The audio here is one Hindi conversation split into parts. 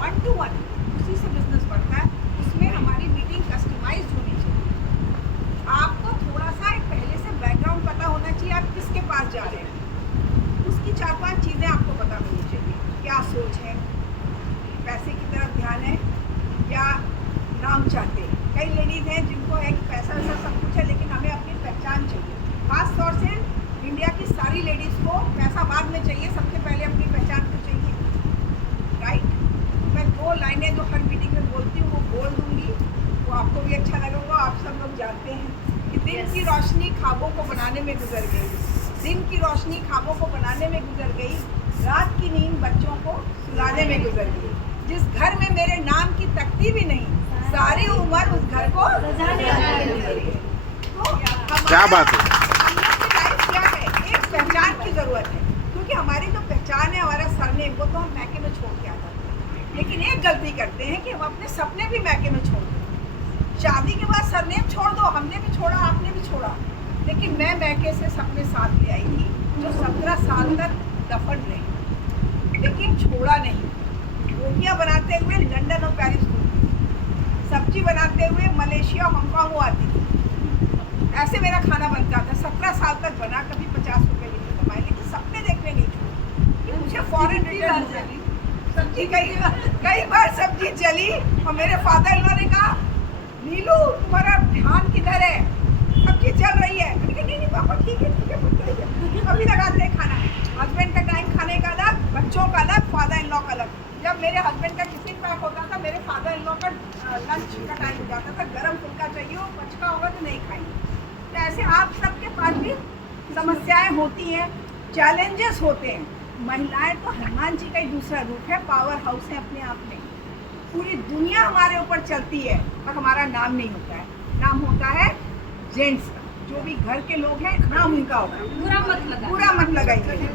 1 to 1 उसी से बिजनेस बढ़ता है। उसमें हमारी मीटिंग कस्टमाइज होनी चाहिए। आपको थोड़ा सा पहले से बैकग्राउंड पता होना चाहिए, आप किसके पास जा रहे हैं, उसकी 4-5 चीज़ें आपको पता होनी चाहिए। क्या सोच है, पैसे की तरफ ध्यान है या नाम चाहते हैं। कई लेडीज़ हैं जिनको है कि पैसा वैसा सब कुछ है, लेकिन हमें अपनी पहचान चाहिए। खास तौर से इंडिया की सारी लेडीज़ को पैसा बाद में चाहिए, सबसे पहले अपनी पहचान तो चाहिए, राइट। तो मैं 2 लाइनें जो हर मीटिंग में बोलती हूँ वो बोल दूँगी, वो आपको भी अच्छा लगेगा। आप सब लोग जानते हैं कि दिन की रोशनी ख्वाबों को बनाने में गुजर गई, दिन की रोशनी ख्वाबों को बनाने में गुजर गई, रात की नींद बच्चों को सुलाने में गुजर गई। जिस घर में मेरे नाम की तख्ती भी नहीं, सारी उम्र उस घर को सजाने में गुजर गई। तो क्या बात है, हम लोग की लाइफ क्या है, एक पहचान की ज़रूरत है। क्योंकि हमारी जो पहचान है, हमारा सरनेम, वो तो हम मैके में छोड़ के आ जाते हैं। लेकिन एक गलती करते हैं कि हम अपने सपने भी मैके में छोड़ देते हैं। शादी के बाद सरनेम छोड़ दो, हमने भी छोड़ा, आपने भी छोड़ा। लेकिन मैं मैके से सपने साथ ले आई थी, जो 17 साल तक दफन रही, लेकिन छोड़ा नहीं। रोटियां बनाते हुए लंदन और पेरिस घूमती, सब्जी बनाते हुए मलेशिया हांगकांग वो आती थी। ऐसे मेरा खाना बनता था, 17 साल तक बना, कभी 50 रुपये भी नहीं कमाए, लेकिन सपने देखने नहीं छोड़े कि मुझे फॉरेन रिटर्न चली सब्जी। कई बार सब्जी चली और मेरे फादर इन लॉ ने कहा, नीलू तुम्हारा ध्यान किधर है, सब्जी चल रही है। मैंने कहा नहीं पापा ठीक है अभी लगाते हैं खाना। हस्बैंड का टाइम खाने का अलग, बच्चों का अलग, फादर इन लॉ का अलग। जब मेरे हस्बैंड का टिफिन पैक होता था, मेरे फादर इन लॉ का लंच का टाइम हो जाता था, गरम फुल्का चाहिए हो, बचका होगा तो नहीं खाएंगे। तो ऐसे आप सबके पास भी समस्याएं होती हैं, चैलेंजेस होते हैं। महिलाएं तो हनुमान जी का ही दूसरा रूप है, पावर हाउस है अपने आप में। पूरी दुनिया हमारे ऊपर चलती है पर हमारा नाम नहीं होता है, नाम होता है जेंट्स का। जो भी घर के लोग हैं, नाम उनका होगा, बुरा मत लगाइए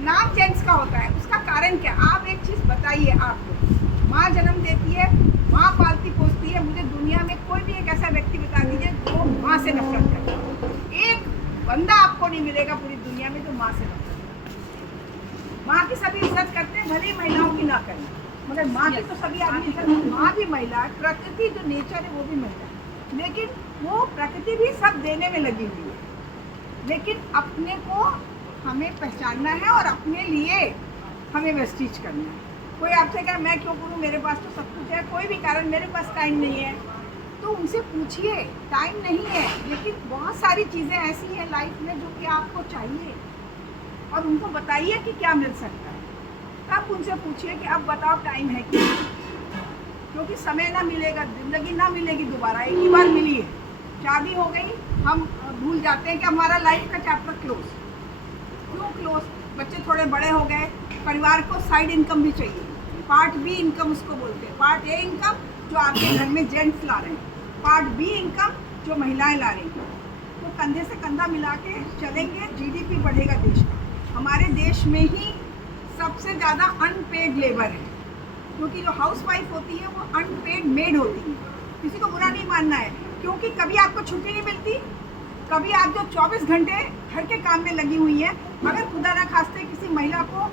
नाम जेंट्स का होता है। उसका कारण क्या, आप एक चीज़ बताइए। आपको माँ जन्म देती है, माँ पालती पोसती है। मुझे दुनिया में कोई भी एक ऐसा व्यक्ति बता दीजिए जो माँ से नफरत करे। एक बंदा आपको नहीं मिलेगा पूरी दुनिया में जो माँ से नफरत करे। माँ की सभी इज्जत करते हैं, भले ही महिलाओं की ना करें, मगर माँ की तो सभी आदमी इज्जत। माँ भी महिला है, प्रकृति जो नेचर है वो भी महिला है, लेकिन वो प्रकृति भी सब देने में लगी हुई है। लेकिन अपने को हमें पहचानना है और अपने लिए हमें वेस्टीज करना है। कोई आपसे कहे मैं क्यों करूँ, मेरे पास तो सब कुछ है, कोई भी कारण मेरे पास टाइम नहीं है, तो उनसे पूछिए। टाइम नहीं है, लेकिन बहुत सारी चीज़ें ऐसी हैं लाइफ में जो कि आपको चाहिए, और उनको बताइए कि क्या मिल सकता है। तब उनसे पूछिए कि अब बताओ टाइम है क्या, क्योंकि समय ना मिलेगा, ज़िंदगी ना मिलेगी दोबारा, एक ही बार मिली है। शादी हो गई, हम भूल जाते हैं कि हमारा लाइफ का चैप्टर क्लोज। क्यों क्लोज? बच्चे थोड़े बड़े हो गए, परिवार को साइड इनकम भी चाहिए, पार्ट बी इनकम उसको बोलते हैं। पार्ट ए इनकम जो आपके घर में जेंट्स ला रहे हैं, पार्ट बी इनकम जो महिलाएं ला रही हैं। तो कंधे से कंधा मिला के चलेंगे, जीडीपी बढ़ेगा देश का। हमारे देश में ही सबसे ज़्यादा अनपेड लेबर है, क्योंकि जो हाउसवाइफ होती है वो अनपेड मेड होती है। किसी को बुरा नहीं मानना है, क्योंकि कभी आपको छुट्टी नहीं मिलती, कभी आप जो 24 घंटे घर के काम में लगी हुई हैं, अगर खुदा ना खास्ते किसी महिला को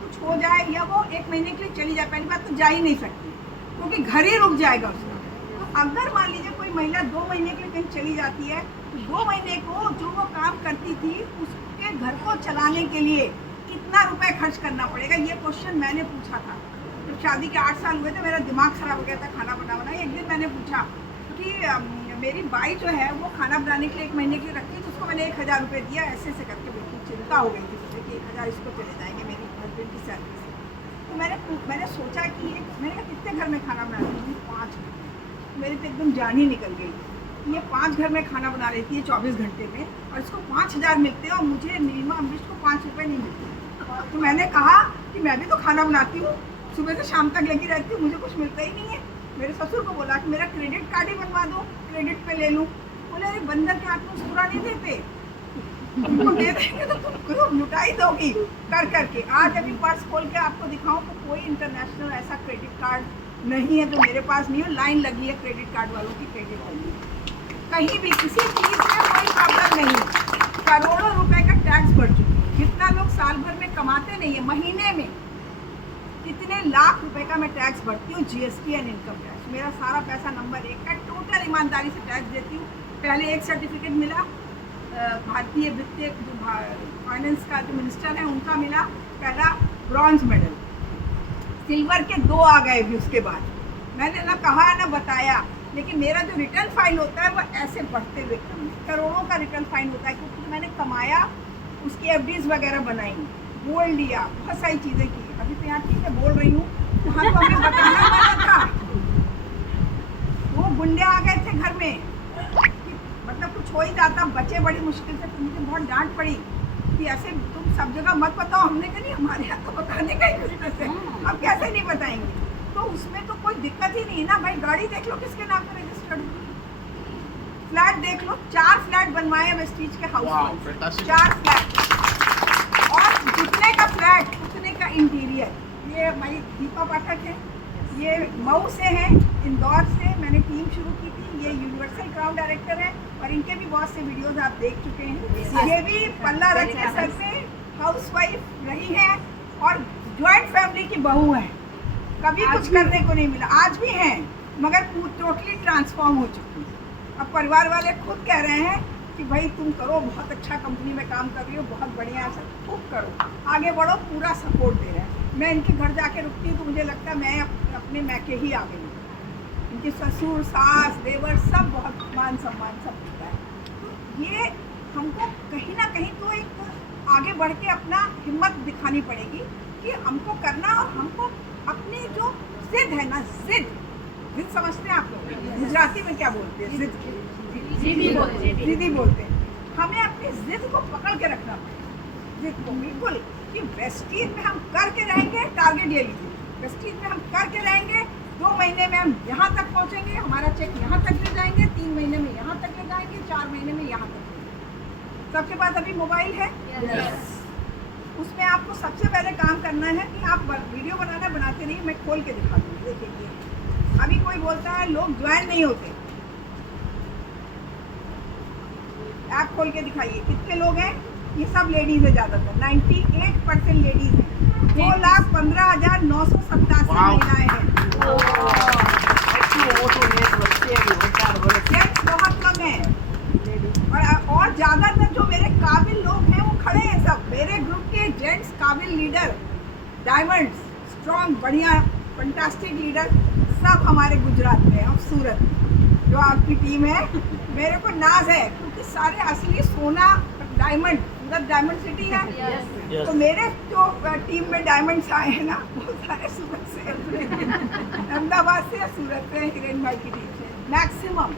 कुछ हो जाए या वो 1 महीने के लिए चली जाए, पहली बात तो जा ही नहीं सकती, क्योंकि घर ही रुक जाएगा उसका। तो अगर मान लीजिए कोई महिला 2 महीने के लिए कहीं चली जाती है, तो 2 महीने को जो वो काम करती थी उसके घर को चलाने के लिए कितना रुपए खर्च करना पड़ेगा, ये क्वेश्चन मैंने पूछा था। जब शादी के 8 साल हुए थे, मेरा दिमाग ख़राब हो गया था खाना बनाना। एक दिन मैंने पूछा कि मेरी बाई जो है वो खाना बनाने के लिए 1 महीने के लिए रखती है, तो उसको मैंने 1000 रुपये दिया। ऐसे ऐसे करके बिल्कुल चिंता हो गई थी मुझे कि 1000 इसको चले जाएंगे मेरी हस्बैंड की सैलरी से। तो मैंने सोचा कि ये, मैंने कहा कितने घर में खाना बनाती हूँ? 5 घर। मेरी तो एकदम जान ही निकल गई। ये 5 घर में खाना बना लेती है 24 घंटे में, और इसको 5000 मिलते हैं, और मुझे नीलिमा अमरीश को 5 रुपये नहीं मिलते। तो मैंने कहा कि मैं भी तो खाना बनाती हूँ, सुबह से शाम तक लगी रहती हूँ, मुझे कुछ मिलता ही नहीं है। मेरे ससुर को बोला कि मेरा क्रेडिट कार्ड ही बनवा दो, क्रेडिट पे ले लूँ। बोले अरे बंदर के हाथ में पूरा नहीं देते, तुमको दे देंगे तो तुम लुटा ही दोगी कर करके। आज अभी पर्स खोल के आपको दिखाऊं तो कोई इंटरनेशनल ऐसा क्रेडिट कार्ड नहीं है जो मेरे पास नहीं हो। लाइन लगी है क्रेडिट कार्ड वालों की, क्रेडिट वाली कहीं भी किसी चीज़ में कोई प्रॉब्लम नहीं है। करोड़ों रुपए का टैक्स बढ़ चुका है। जितना लोग साल भर में कमाते नहीं है, महीने में कितने लाख रुपए का मैं टैक्स भरती हूँ, जीएसटी एंड इनकम टैक्स। मेरा सारा पैसा नंबर 1 का, टोटल ईमानदारी से टैक्स देती हूँ। पहले एक सर्टिफिकेट मिला भारतीय वित्तीय फाइनेंस का जो मिनिस्टर है उनका मिला, पहला ब्रॉन्ज मेडल। सिल्वर के 2 आ गए भी उसके बाद। मैंने ना कहा ना बताया, लेकिन मेरा जो रिटर्न फाइल होता है वो ऐसे बढ़ते हुए करोड़ों का रिटर्न फाइल होता है, क्योंकि मैंने कमाया, उसकी एफडीज वगैरह बनाई, गोल्ड लिया, बहुत सारी चीज़ें की। अभी तो यहाँ ठीक है बोल रही हूँ, वहाँ तो हमें बताना पड़ा था। वो गुंडे आ गए थे घर में, मतलब कुछ हो ही जाता, बचे बड़ी मुश्किल से। तो मुझे बहुत डांट पड़ी कि ऐसे तुम सब जगह मत बताओ। हमने कहा नहीं, हमारे यहाँ तो बताने का ही बिजनेस है, अब कैसे नहीं बताएंगे। तो उसमें तो कोई दिक्कत ही नहीं ना भाई। गाड़ी देख लो किसके नाम पर रजिस्टर्ड, फ्लैट देख लो, 4 फ्लैट बनवाए वेस्टीज के हाउस में, 4 फ्लैट, और जितने का फ्लैट उतने का इंटीरियर। ये हमारी दीपा पाठक है, ये मऊ से है, इंदौर से मैंने टीम शुरू की थी। ये यूनिवर्सल क्राउन डायरेक्टर है, और इनके भी बहुत से वीडियोस आप देख चुके हैं। ये भी पल्ला रच के सर में हाउसवाइफ रही है और ज्वाइंट फैमिली की बहू है। कभी कुछ करने को नहीं मिला, आज भी हैं, मगर टोटली ट्रांसफॉर्म हो चुकी है। अब परिवार वाले खुद कह रहे हैं कि भाई तुम करो, बहुत अच्छा कंपनी में काम कर रही हो, बहुत बढ़िया है, सब खूब करो, आगे बढ़ो, पूरा सपोर्ट दे रहे हैं। मैं इनके घर जाके रुकती हूँ तो मुझे लगता है मैं अपने मैके ही आ गई हूँ। इनके ससुर, सास, देवर सब बहुत मान सम्मान सब होता है। तो ये हमको कहीं ना कहीं तो एक आगे बढ़ के अपना हिम्मत दिखानी पड़ेगी कि हमको करना, और हमको अपनी जो जिद है ना, जिद समझते हैं आप लोग, गुजराती में क्या बोलते हैं, जिदी बोलते हैं। हमें अपनी जिद को पकड़ के रखना पड़ेगा, जिद को बिल्कुल, कि वेस्टीज में हम करके रहेंगे। टारगेट ले लीजिए, वेस्टीज में हम करके रहेंगे, 2 महीने में हम यहाँ तक पहुँचेंगे, हमारा चेक यहाँ तक ले जाएंगे, 3 महीने में यहाँ तक ले जाएंगे, 4 महीने में यहाँ तक। सबके पास अभी मोबाइल है, उसमें आपको सबसे पहले काम करना है कि आप वीडियो बनाते नहीं, मैं खोल के दिखा दूँगी। देखिए अभी कोई बोलता है लोग ज्वाइन नहीं होते, ऐप खोल के दिखाइए कितने लोग हैं। ये सब लेडीज है, ज़्यादातर 98% लेडीज हैं। 2,15,987 महिलाएं हैं, जेंट्स बहुत कम हैं। और ज़्यादातर जो मेरे काबिल लोग हैं वो खड़े हैं सब। मेरे ग्रुप के जेंट्स काबिल लीडर, डायमंड्स, स्ट्रॉन्ग, बढ़िया, फंटास्टिक लीडर सब हमारे गुजरात में और सूरत में। जो आपकी टीम है, मेरे को नाज है, क्योंकि सारे असली सोना डायमंड, सूरत डायमंड सिटी है। तो मेरे जो टीम में डायमंड्स आए हैं ना, वो सारे सूरत से, अहमदाबाद से या सूरत से, हिरेन भाई की टीम से मैक्सिमम।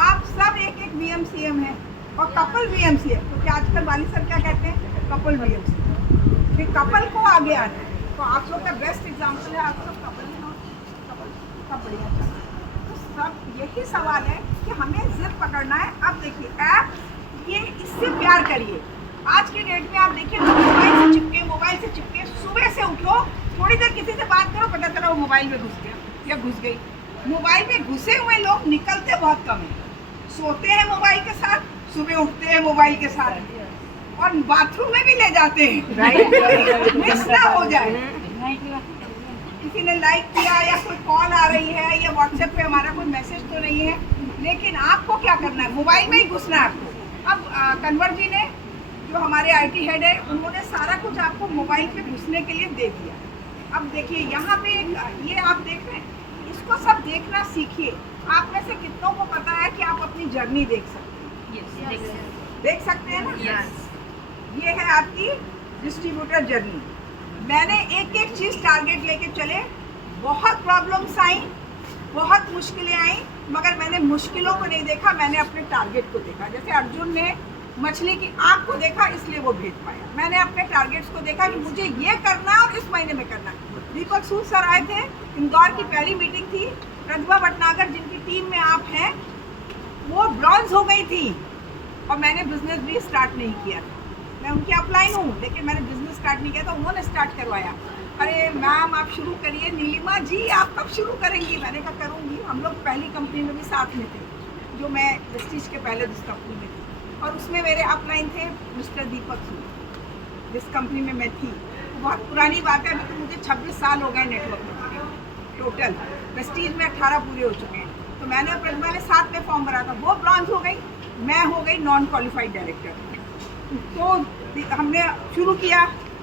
आप सब एक BMCM है, और कपल BMCM, क्योंकि आजकल वाली सर क्या कहते हैं, कपल BMCM, कि कपल को आगे आना है। तो आप लोग का बेस्ट एग्जाम्पल है, आप लोग कपल सब बढ़िया चल रहा है। तो सब यही सवाल है कि हमें जिद पकड़ना है। अब देखिए ऐप, ये इससे प्यार करिए। आज के डेट में आप देखिए मोबाइल से चिपके, सुबह से उठो, थोड़ी देर किसी से बात करो, पता चला वो मोबाइल में घुस गया या घुस गई। मोबाइल में घुसे हुए लोग निकलते बहुत कम है, सोते हैं मोबाइल के साथ, सुबह उठते हैं मोबाइल के साथ, और बाथरूम में भी ले जाते हैं, मिस ना हो जाए। किसी ने लाइक किया या कोई कॉल आ रही है या व्हाट्सएप पे हमारा कोई मैसेज तो नहीं है, लेकिन आपको क्या करना है, मोबाइल में ही घुसना है आपको। अब कंवर जी ने, जो हमारे IT हेड है, उन्होंने सारा कुछ आपको मोबाइल पे घुसने के लिए दे दिया। अब देखिए यहाँ पे ये आप देख रहे हैं, इसको सब देखना सीखिए। आप में से कितनों को पता है कि आप अपनी जर्नी देख सकते हैं? देख सकते हैं ना? ये है आपकी डिस्ट्रीब्यूटर जर्नी। मैंने एक चीज़ टारगेट लेके चले, बहुत प्रॉब्लम्स आई, बहुत मुश्किलें आई, मगर मैंने मुश्किलों को नहीं देखा, मैंने अपने टारगेट को देखा। जैसे अर्जुन ने मछली की आँख को देखा, इसलिए वो भेज पाया। मैंने अपने टारगेट्स को देखा कि मुझे ये करना है और इस महीने में करना है। दीपक सूद सर आए थे, इंदौर की पहली मीटिंग थी। प्रतिभा भटनागर जिनकी टीम में आप हैं, वो ब्रॉन्ज हो गई थी, और मैंने बिजनेस भी स्टार्ट नहीं किया था। मैं उनकी अपलाइन हूँ, लेकिन मैंने बिजनेस स्टार्ट नहीं किया था, उन्होंने स्टार्ट करवाया। अरे मैम आप शुरू करिए, नीलिमा जी आप कब शुरू करेंगी? मैंने कहा करूँगी। हम लोग पहली कंपनी में भी साथ में थे, जो मैं वेस्टीज के पहले जिस कंपनी में थी, और उसमें मेरे अपलाइन थे मिस्टर दीपक सूद, जिस कंपनी में मैं थी। बहुत पुरानी बात है, अभी तो मुझे 26 साल हो गए नेटवर्क में टोटल, प्रेस्टीज में 18 पूरे हो चुके हैं। तो मैंने प्रतिभा ने 7 में फॉर्म भरा था, वो ब्रॉन्ज हो गई, मैं हो गई नॉन क्वालिफाइड डायरेक्टर। तो हमने शुरू किया